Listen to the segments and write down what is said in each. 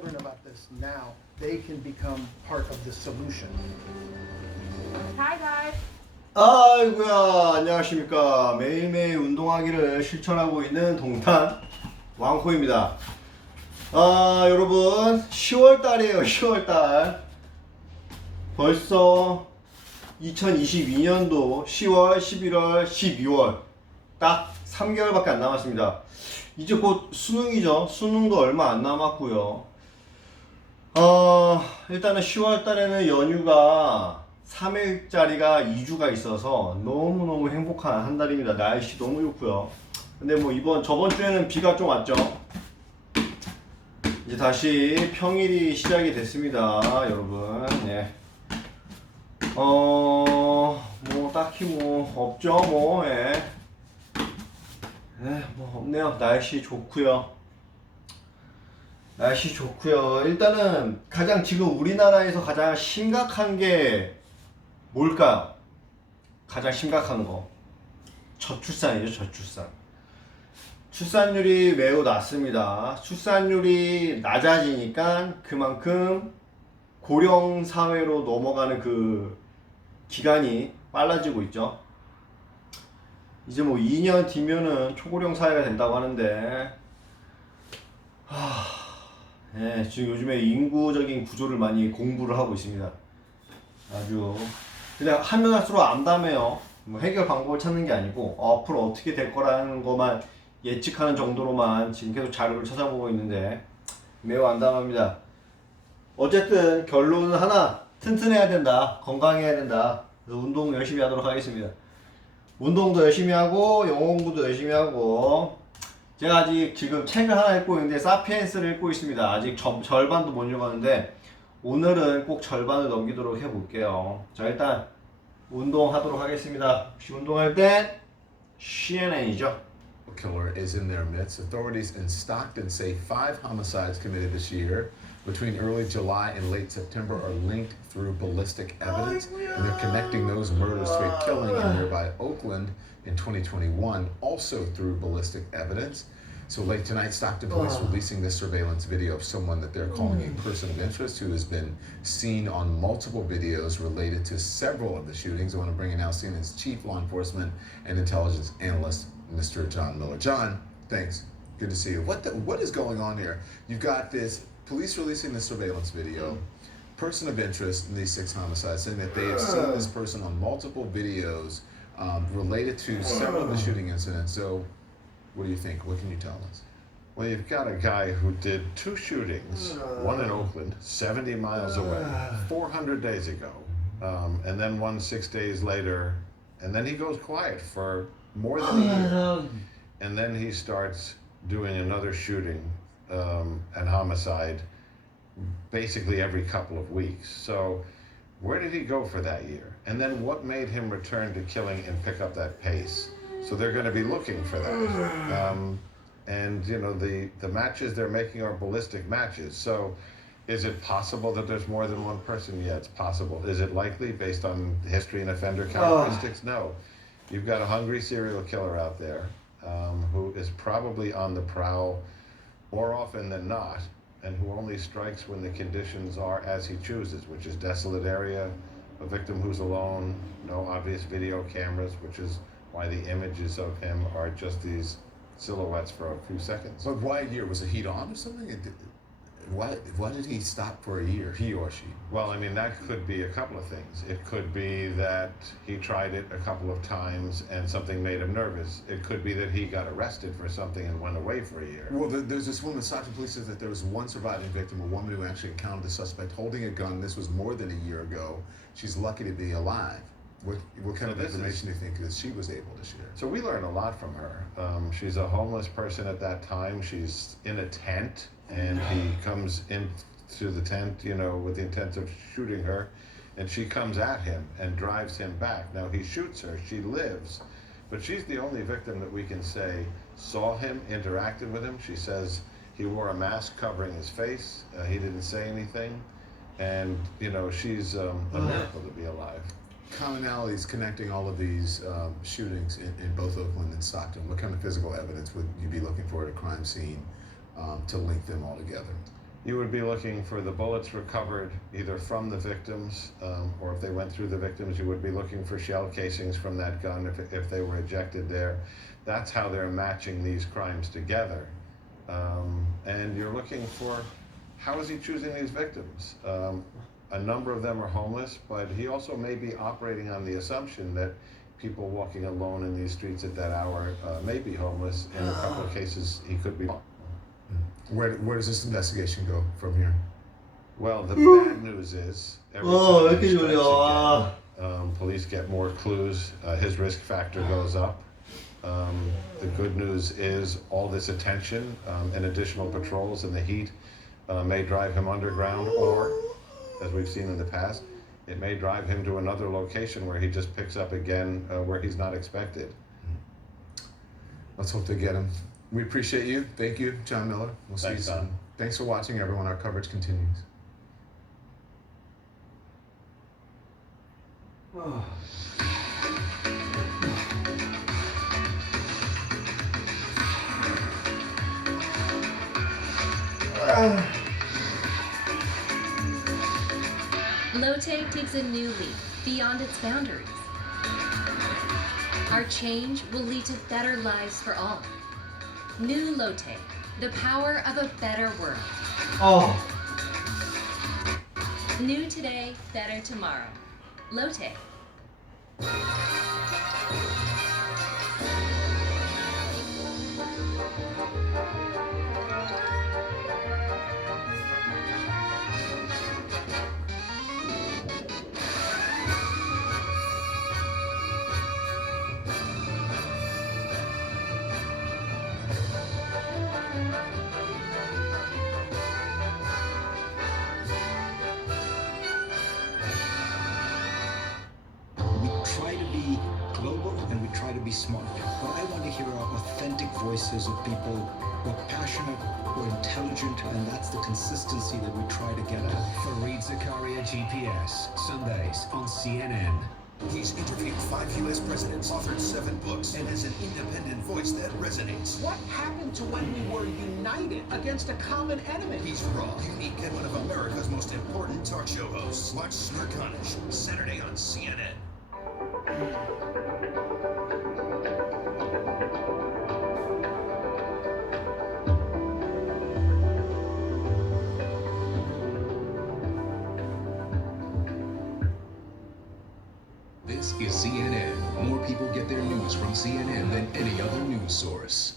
children about this now, they can become part of the solution. Hi guys. 아이고야, 안녕하십니까. 매일매일 운동하기를 실천하고 있는 동탄 왕코입니다. 여러분 10월달이에요. 10월달 벌써 2022년도 10월 11월 12월 딱 3개월밖에 안 남았습니다. 이제 곧 수능이죠. 수능도 얼마 안 남았고요. 일단은 10월달에는 연휴가 3일짜리가 2주가 있어서 너무너무 행복한 한 달입니다. 날씨 너무 좋고요. 근데 뭐 저번 주에는 비가 좀 왔죠. 이제 다시 평일이 시작이 됐습니다, 여러분. 예. 뭐 딱히 뭐 없죠, 뭐. 예. 뭐 없네요. 날씨 좋고요. 날씨 좋고요. 일단은 가장 지금 우리나라에서 가장 심각한 게 뭘까요? 가장 심각한 거 저출산이죠. 저출산. 출산율이 매우 낮습니다. 출산율이 낮아지니까 그만큼 고령 사회로 넘어가는 그 기간이 빨라지고 있죠. 이제 뭐 2년 뒤면은 초고령 사회가 된다고 하는데 네, 지금 요즘에 인구적인 구조를 많이 공부를 하고 있습니다. 아주 그냥 하면 할수록 암담해요. 뭐 해결 방법을 찾는 게 아니고 앞으로 어떻게 될 거라는 것만 예측하는 정도로만 지금 계속 자료를 찾아보고 있는데 매우 암담합니다. 어쨌든 결론은 하나, 튼튼해야 된다, 건강해야 된다. 그래서 운동 열심히 하도록 하겠습니다. 운동도 열심히 하고 영어 공부도 열심히 하고. 제가 아직 지금 책을 하나 읽고 있는데 사피엔스를 읽고 있습니다. 아직 절반도 못 읽었는데 오늘은 꼭 절반을 넘기도록 해볼게요. 자, 일단 운동하도록 하겠습니다. 혹시 운동할 땐 CNN이죠. Killer is in their midst. Authorities in Stockton say 5 homicides committed this year between early July and late September are linked through ballistic evidence, and they're connecting those murders to a killing in nearby Oakland in 2021, also through ballistic evidence. So late tonight, Stockton police releasing this surveillance video of someone that they're calling a person of interest who has been seen on multiple videos related to several of the shootings. I want to bring in now CNN's chief law enforcement and intelligence analyst, Mr. John Miller. John, thanks. Good to see you. What is going on here? You've got this police releasing the surveillance video, person of interest in these 6 homicides, saying that they have seen this person on multiple videos related to several of the shooting incidents. So what do you think? What can you tell us? Well, you've got a guy who did 2 shootings, one in Oakland, 70 miles away, 400 days ago, and then one 6 days later, and then he goes quiet for more than a year. And then he starts doing another shooting and homicide basically every couple of weeks. So where did he go for that year? And then what made him return to killing and pick up that pace? So they're going to be looking for that. And you know, the matches they're making are ballistic matches. So is it possible that there's more than one person? Yeah, it's possible. Is it likely based on history and offender characteristics? No. You've got a hungry serial killer out there who is probably on the prowl more often than not, and who only strikes when the conditions are as he chooses, which is desolate area, a victim who's alone, no obvious video cameras, which is why the images of him are just these silhouettes for a few seconds. But why a year? Was the heat on or something? Why did he stop for a year, he or she? Well, I mean, that could be a couple of things. It could be that he tried it a couple of times and something made him nervous. It could be that he got arrested for something and went away for a year. Well, there's this woman, Stockton police says that there was one surviving victim, a woman who actually encountered the suspect holding a gun. This was more than a year ago. She's lucky to be alive. What kind of information do you think that she was able to share? So we learn a lot from her. She's a homeless person at that time. She's in a tent, and he comes into the tent, you know, with the intent of shooting her, and she comes at him and drives him back. Now he shoots her, she lives, but she's the only victim that we can say saw him, interacted with him. She says he wore a mask covering his face. He didn't say anything, and you know, she's a miracle to be alive. Commonalities connecting all of these shootings in both Oakland and Stockton. What kind of physical evidence would you be looking for at a crime scene to link them all together? You would be looking for the bullets recovered either from the victims, or if they went through the victims, you would be looking for shell casings from that gun if they were ejected there. That's how they're matching these crimes together. And you're looking for, how is he choosing these victims? A number of them are homeless, but he also may be operating on the assumption that people walking alone in these streets at that hour may be homeless. In a couple of cases, he could be. Where does this investigation go from here? Well, the bad news is every 왜 time 이렇게 he strikes 졸려? again, police get more clues. His risk factor goes up. The good news is all this attention and additional patrols and the heat may drive him underground, or, as we've seen in the past, it may drive him to another location where he just picks up again where he's not expected. Let's hope to get him. We appreciate you. Thank you, John Miller. We'll see you Thanks, soon. Don. Thanks for watching, everyone. Our coverage continues. Lotte takes a new leap beyond its boundaries. Our change will lead to better lives for all. New Lotte, the power of a better world. 어. New today, better tomorrow. Lotte. We try to be global and we try to be smart, but I want to hear authentic voices of people who are passionate, who are intelligent, and that's the consistency that we try to get at. Fareed Zakaria GPS, Sundays on CNN. He's interviewed 5 U.S. presidents, authored 7 books, and has an independent voice that resonates. What happened to when we were united against a common enemy? He's raw, unique, and one of America's most important talk show hosts. Watch Su영하는, Saturday on CNN. This is CNN. More people get their news from CNN than any other news source.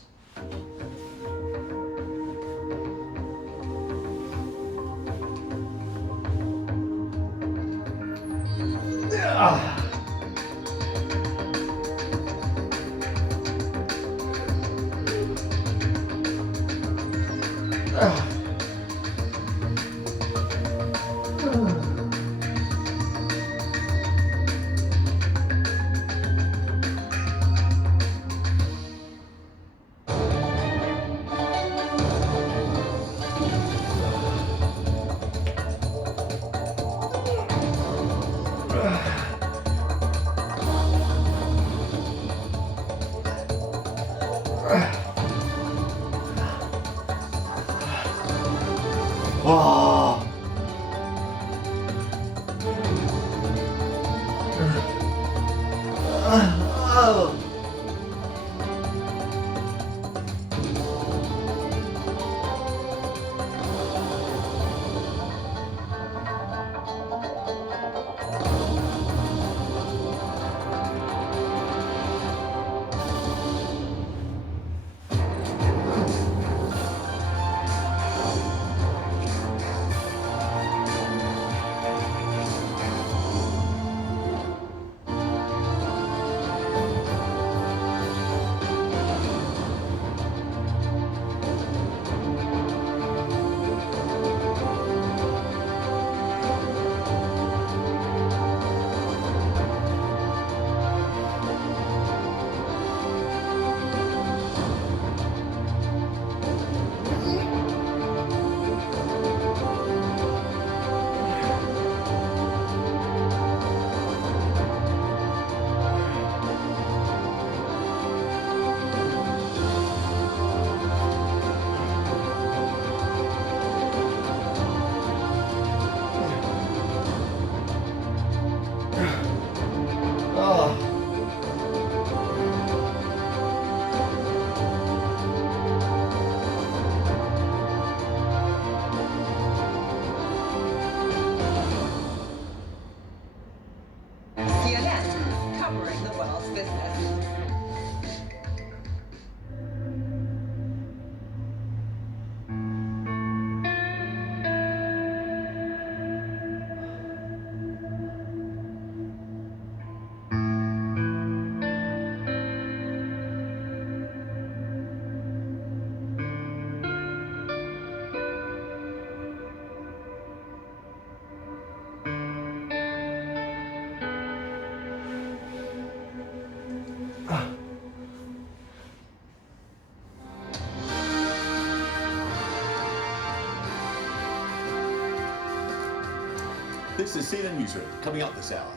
This is CNN Newsroom, coming up this hour.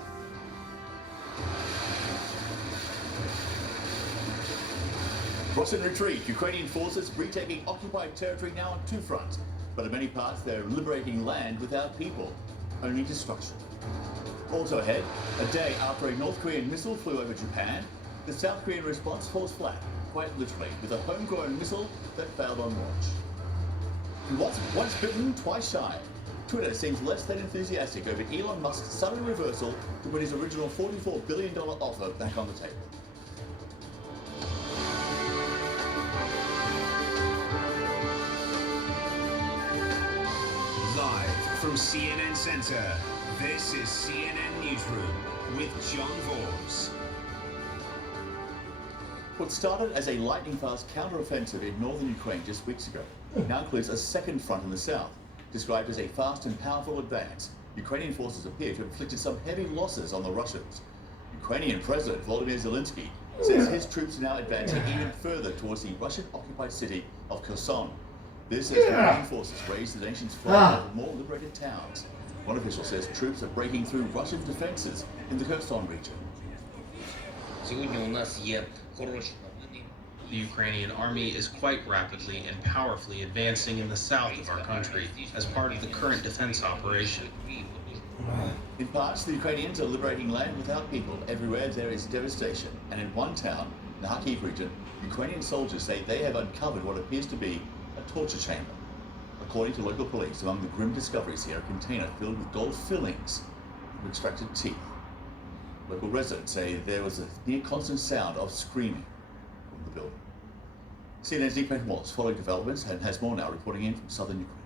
Russian retreat. Ukrainian forces retaking occupied territory now on two fronts. But in many parts, they're liberating land without people. Only destruction. Also ahead, a day after a North Korean missile flew over Japan, the South Korean response falls flat, quite literally, with a homegrown missile that failed on launch. And once bitten, twice shy. Twitter seems less than enthusiastic over Elon Musk's sudden reversal to put his original $44 billion offer back on the table. Live from CNN Center, this is CNN Newsroom with John Voss. What started as a lightning-fast counter-offensive in northern Ukraine just weeks ago now includes a second front in the south. Described as a fast and powerful advance, Ukrainian forces appear to have inflicted some heavy losses on the Russians. Ukrainian President Volodymyr Zelensky says his troops are now advancing even further towards the Russian-occupied city of Kherson. This as Ukrainian forces raise the nation's flag over more liberated towns. One official says troops are breaking through Russian defenses in the Kherson region. The Ukrainian army is quite rapidly and powerfully advancing in the south of our country as part of the current defense operation. In parts, the Ukrainians are liberating land without people. Everywhere there is devastation. And in one town, the Kharkiv region, Ukrainian soldiers say they have uncovered what appears to be a torture chamber. According to local police, among the grim discoveries here, a container filled with gold fillings from extracted teeth. Local residents say there was a near constant sound of screaming from the building. CNN's Nick Moss following developments and has more now reporting in from southern Ukraine.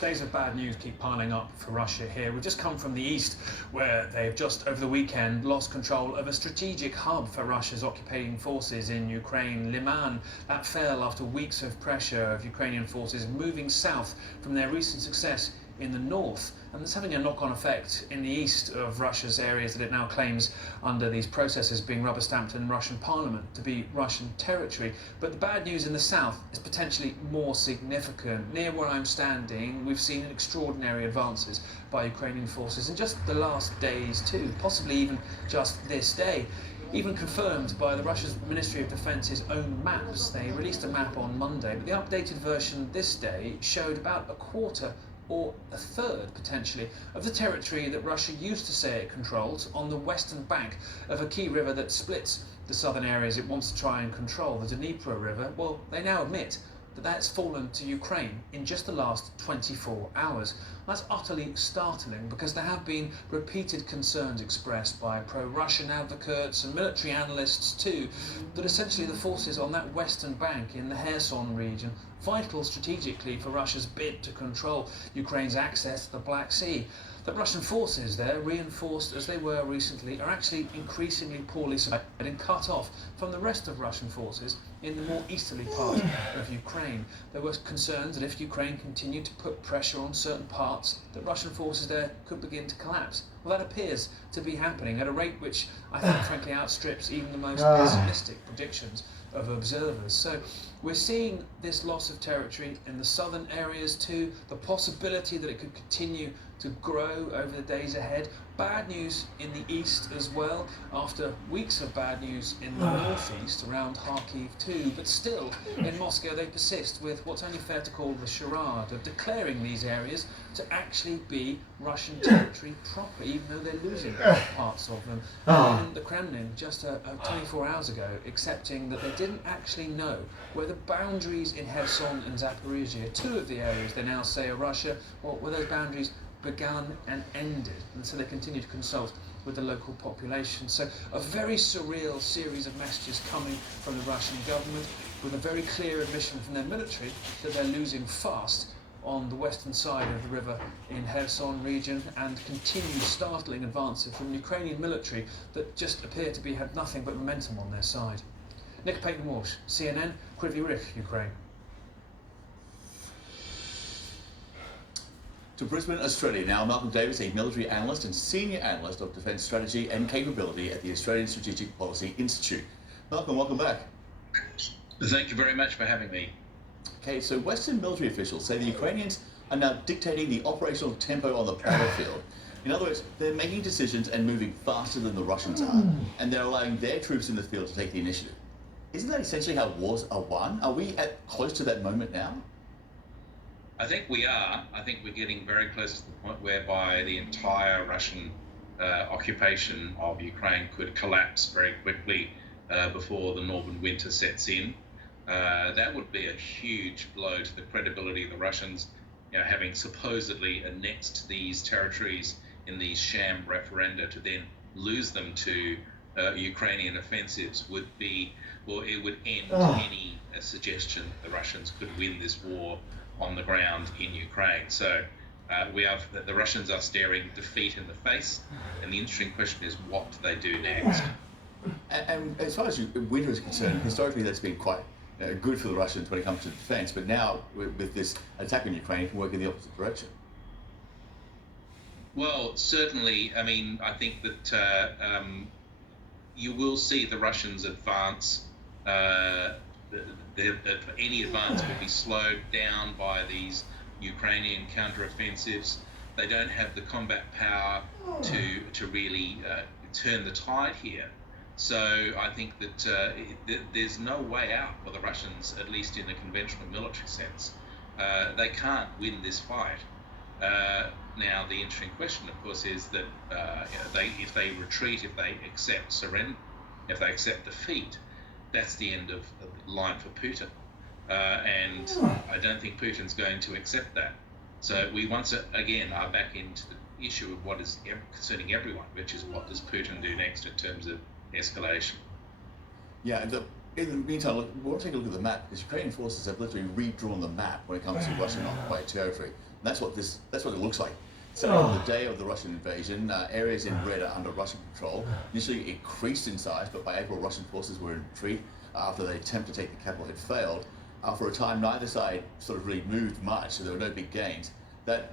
Days of bad news keep piling up for Russia here. We've just come from the east, where they've just over the weekend lost control of a strategic hub for Russia's occupying forces in Ukraine, Liman. That fell after weeks of pressure of Ukrainian forces moving south from their recent success in the north, and it's having a knock-on effect in the east of Russia's areas that it now claims under these processes being rubber-stamped in Russian parliament to be Russian territory. But the bad news in the south is potentially more significant. Near where I'm standing, we've seen extraordinary advances by Ukrainian forces in just the last days too, possibly even just this day. Even confirmed by the Russia's Ministry of Defence's own maps. They released a map on Monday, but the updated version this day showed about a quarter or a third, potentially, of the territory that Russia used to say it controlled on the western bank of a key river that splits the southern areas it wants to try and control, the Dnipro River. Well, they now admit that that's fallen to Ukraine in just the last 24 hours. That's utterly startling because there have been repeated concerns expressed by pro-Russian advocates and military analysts too, that essentially the forces on that western bank in the Kherson region, vital strategically for Russia's bid to control Ukraine's access to the Black Sea, that Russian forces there, reinforced as they were recently, are actually increasingly poorly supplied and cut off from the rest of Russian forces in the more easterly part of Ukraine. There were concerns that if Ukraine continued to put pressure on certain parts, that Russian forces there could begin to collapse. Well, that appears to be happening at a rate which I think frankly outstrips even the most pessimistic predictions of observers. So we're seeing this loss of territory in the southern areas too, the possibility that it could continue to grow over the days ahead. Bad news in the east as well, after weeks of bad news in the northeast around Kharkiv too, but still in Moscow they persist with what's only fair to call the charade of declaring these areas to actually be Russian territory proper, even though they're losing parts of them. And the Kremlin just 24 hours ago accepting that they didn't actually know where the boundaries in Kherson and Zaporizhia, two of the areas they now say are Russia, well, where those boundaries begun and ended, and so they continue to consult with the local population. So a very surreal series of messages coming from the Russian government, with a very clear admission from their military that they're losing fast on the western side of the river in Kherson region, and continued startling advances from the Ukrainian military that just appear to have nothing but momentum on their side. Nick Payton-Walsh, CNN, Kryvyi Rih, Ukraine. To Brisbane, Australia now, Malcolm Davis, a military analyst and senior analyst of defence strategy and capability at the Australian Strategic Policy Institute. Malcolm, welcome back. Thank you very much for having me. Okay, so Western military officials say the Ukrainians are now dictating the operational tempo on the battlefield. In other words, they're making decisions and moving faster than the Russians are, and they're allowing their troops in the field to take the initiative. Isn't that essentially how wars are won? Are we close to that moment now? I think we are. I think we're getting very close to the point whereby the entire Russian occupation of Ukraine could collapse very quickly before the northern winter sets in. That would be a huge blow to the credibility of the Russians, having supposedly annexed these territories in these sham referenda. To then lose them to Ukrainian offensives would be, well, it would end any suggestion the Russians could win this war on the ground in Ukraine. So the Russians are staring defeat in the face, and the interesting question is, what do they do next? And as far as winter is concerned, historically that's been quite good for the Russians when it comes to defense, but now with this attack on Ukraine, it can work in the opposite direction. Well, certainly. I mean, I think that you will see the Russians advance. Any advance will be slowed down by these Ukrainian counteroffensives. They don't have the combat power to really turn the tide here. So I think that there's no way out for the Russians, at least in a conventional military sense. They can't win this fight. Now, the interesting question, of course, is that if they retreat, if they accept surrender, if they accept defeat, that's the end of the line for Putin. And I don't think Putin's going to accept that. So we once again are back into the issue of what is concerning everyone, which is what does Putin do next in terms of escalation. Yeah, in the meantime, we'll take a look at the map, because Ukrainian forces have literally redrawn the map when it comes to Russian occupied territory. And that's what it looks like. So on the day of the Russian invasion, areas in red are under Russian control. Initially it increased in size, but by April Russian forces were in retreat after the attempt to take the capital had failed. For a time, neither side sort of really moved much, so there were no big gains. That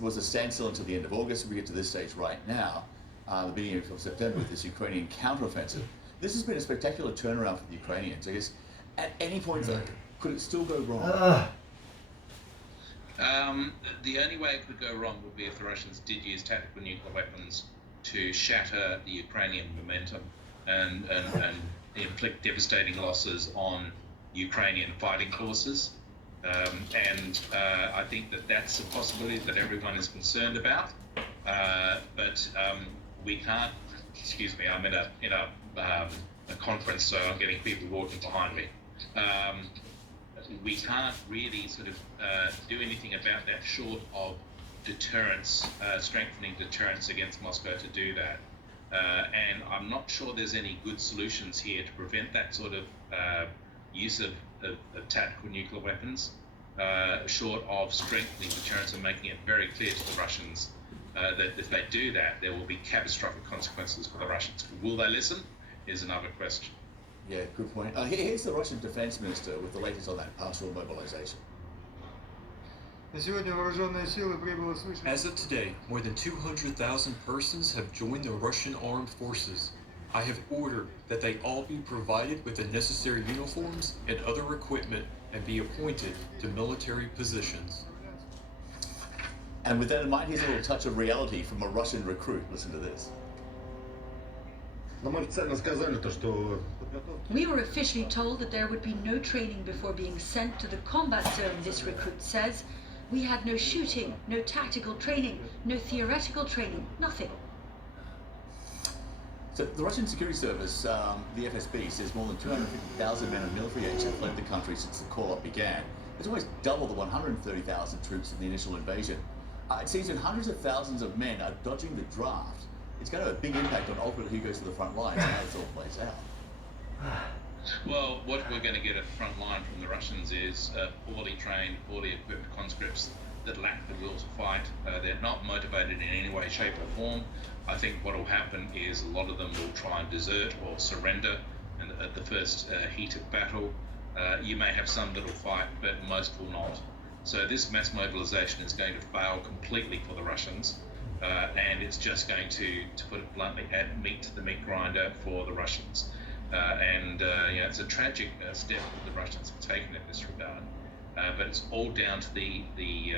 was a standstill until the end of August. We get to this stage right now, the beginning of September, with this Ukrainian counteroffensive. This has been a spectacular turnaround for the Ukrainians. I guess at any point though, could it still go wrong? The only way it could go wrong would be if the Russians did use tactical nuclear weapons to shatter the Ukrainian momentum and inflict devastating losses on Ukrainian fighting forces. I think that that's a possibility that everyone is concerned about. But we can't. Excuse me, I'm in a conference, so I'm getting people walking behind me. We can't really sort of do anything about that short of deterrence, strengthening deterrence against Moscow to do that. And I'm not sure there's any good solutions here to prevent that sort of use of tactical nuclear weapons, short of strengthening deterrence and making it very clear to the Russians that if they do that, there will be catastrophic consequences for the Russians. Will they listen? Is another question. Yeah, good point. Here's the Russian defense minister with the latest on that partial mobilization. As of today, more than 200,000 persons have joined the Russian armed forces. I have ordered that they all be provided with the necessary uniforms and other equipment and be appointed to military positions. And with that in mind, here's a little touch of reality from a Russian recruit. Listen to this. We were officially told that there would be no training before being sent to the combat zone, this recruit says. We had no shooting, no tactical training, no theoretical training, nothing. So the Russian Security Service, the FSB, says more than 250,000 men of military age have fled the country since the call-up began. It's almost double the 130,000 troops in the initial invasion. It seems that hundreds of thousands of men are dodging the draft. It's going to have a big impact on ultimately who goes to the front lines and how this all plays out. Well, what we're going to get at the front line from the Russians is poorly trained, poorly equipped conscripts that lack the will to fight. They're not motivated in any way, shape or form. I think what will happen is a lot of them will try and desert or surrender at the first heat of battle. You may have some that will fight, but most will not. So this mass mobilization is going to fail completely for the Russians. And it's just going to put it bluntly, add meat to the meat grinder for the Russians. It's a tragic step that the Russians have taken in this regard, but it's all down to the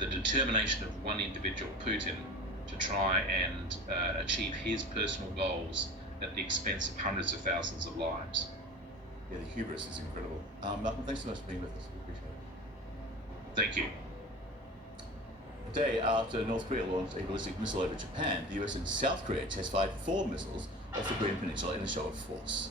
determination of one individual, Putin, to try and achieve his personal goals at the expense of hundreds of thousands of lives. Yeah, the hubris is incredible. Malcolm, thanks so much for being with us. We appreciate it. Thank you. A day after North Korea launched a ballistic missile over Japan, the US and South Korea test-fired 4 missiles off the Korean Peninsula in a show of force.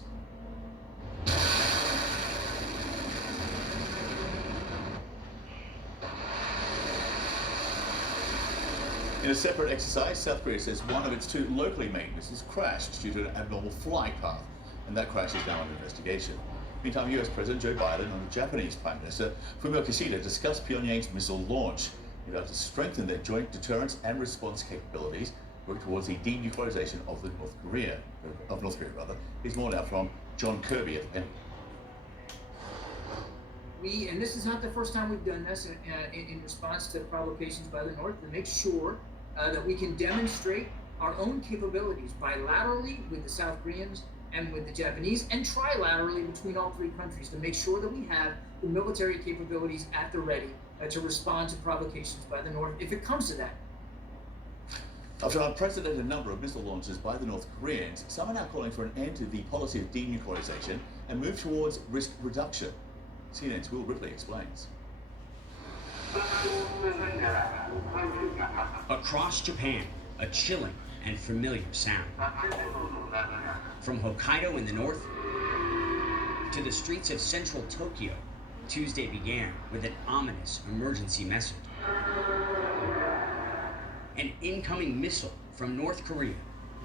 In a separate exercise, South Korea says one of its 2 locally made missiles crashed due to an abnormal flight path, and that crash is now under investigation. Meantime, US President Joe Biden and the Japanese Prime Minister Fumio Kishida discussed Pyongyang's missile launch. They vow to strengthen their joint deterrence and response capabilities, work towards the denuclearization of North Korea. Here's more now from John Kirby at the Pentagon. And this is not the first time we've done this in response to provocations by the North, to make sure that we can demonstrate our own capabilities bilaterally with the South Koreans and with the Japanese, and trilaterally between all 3 countries, to make sure that we have the military capabilities at the ready to respond to provocations by the North if it comes to that. After an unprecedented number of missile launches by the North Koreans, some are now calling for an end to the policy of denuclearization and move towards risk reduction. CNN's Will Ripley explains. Across Japan, a chilling and familiar sound. From Hokkaido in the north to the streets of central Tokyo, Tuesday began with an ominous emergency message. An incoming missile from North Korea,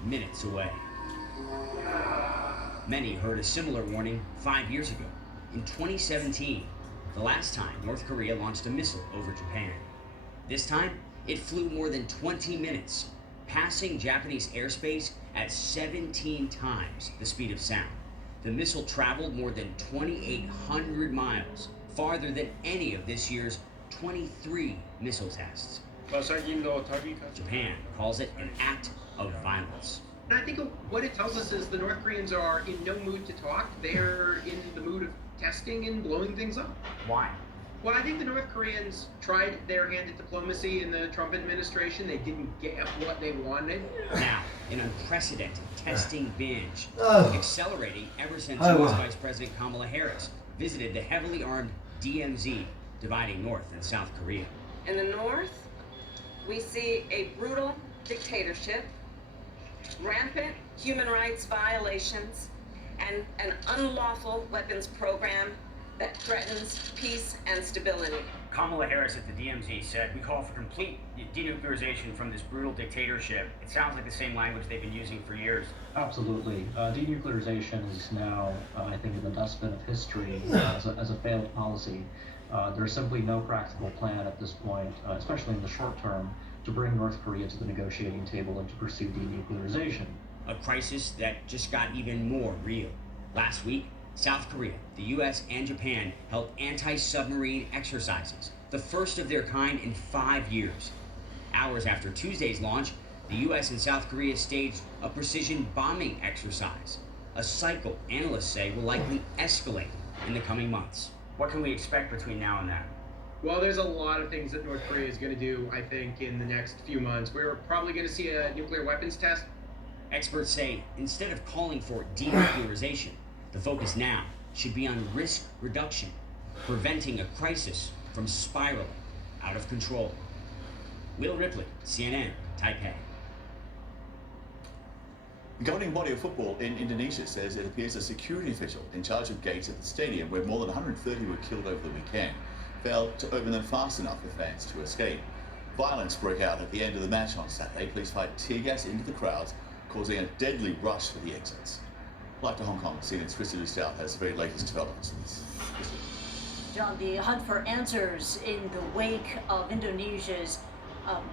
minutes away. Many heard a similar warning 5 years ago, in 2017, the last time North Korea launched a missile over Japan. This time, it flew more than 20 minutes, passing Japanese airspace at 17 times the speed of sound. The missile traveled more than 2,800 miles, farther than any of this year's 23 missile tests. Japan calls it an act of violence. And I think what it tells us is the North Koreans are in no mood to talk. They're in the mood of testing and blowing things up. Why? Well, I think the North Koreans tried their hand at diplomacy in the Trump administration. They didn't get what they wanted. Now, an unprecedented testing binge, accelerating ever since U.S. Vice President Kamala Harris visited the heavily armed DMZ, dividing North and South Korea. In the North, we see a brutal dictatorship, rampant human rights violations, and an unlawful weapons program that threatens peace and stability. Kamala Harris at the DMZ said, "We call for complete denuclearization from this brutal dictatorship." It sounds like the same language they've been using for years. Absolutely. Denuclearization is now, I think, in the dustbin of history as a failed policy. There's simply no practical plan at this point, especially in the short term, to bring North Korea to the negotiating table and to pursue denuclearization. A crisis that just got even more real. Last week, South Korea, the US, and Japan held anti-submarine exercises, the first of their kind in 5 years. Hours after Tuesday's launch, the US and South Korea staged a precision bombing exercise, a cycle analysts say will likely escalate in the coming months. What can we expect between now and then? Well, there's a lot of things that North Korea is going to do, I think, in the next few months. We're probably going to see a nuclear weapons test. Experts say instead of calling for denuclearization, the focus now should be on risk reduction, preventing a crisis from spiraling out of control. Will Ripley, CNN, Taipei. The governing body of football in Indonesia says it appears a security official in charge of gates at the stadium, where more than 130 were killed over the weekend, failed to open them fast enough for fans to escape. Violence broke out at the end of the match on Saturday. Police fired tear gas into the crowds, causing a deadly rush for the exits. Live to Hong Kong, CNN's Christy Lee Stout has the very latest developments on this. John, the hunt for answers in the wake of Indonesia's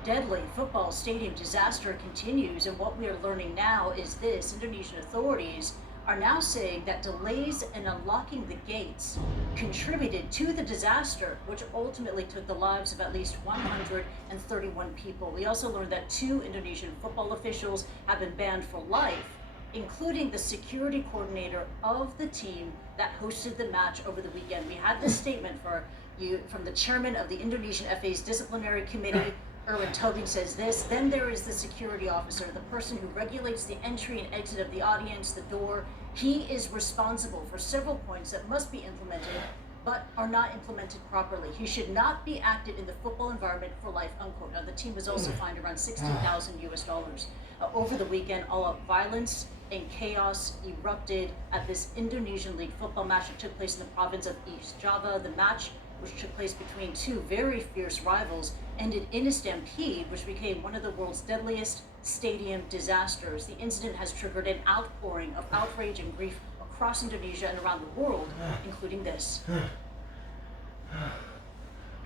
deadly football stadium disaster continues, and what we are learning now is this: Indonesian authorities are now saying that delays in unlocking the gates contributed to the disaster, which ultimately took the lives of at least 131 people. We also learned that 2 Indonesian football officials have been banned for life including the security coordinator of the team that hosted the match over the weekend. We had this statement from the chairman of the Indonesian FA's disciplinary committee. Erwin Tobing says this. Then there is the security officer, the person who regulates the entry and exit of the audience, the door. He is responsible for several points that must be implemented, but are not implemented properly. He should not be active in the football environment for life, unquote. Now, the team was also fined around $16,000. Over the weekend, all-out violence and chaos erupted at this Indonesian League football match that took place in the province of East Java. The match, which took place between two very fierce rivals, ended in a stampede, which became one of the world's deadliest stadium disasters. The incident has triggered an outpouring of outrage and grief across Indonesia and around the world, including this.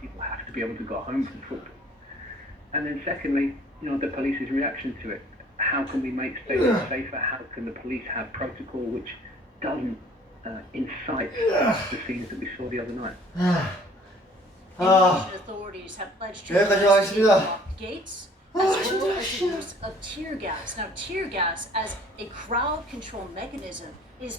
People have to be able to go home from football. And then secondly, the police's reaction to it. How can we make stadiums safer? How can the police have protocol which doesn't incite the scenes that we saw the other night? Indonesian authorities have pledged to investigate locked gates as well as the use of tear gas. Now, tear gas as a crowd control mechanism is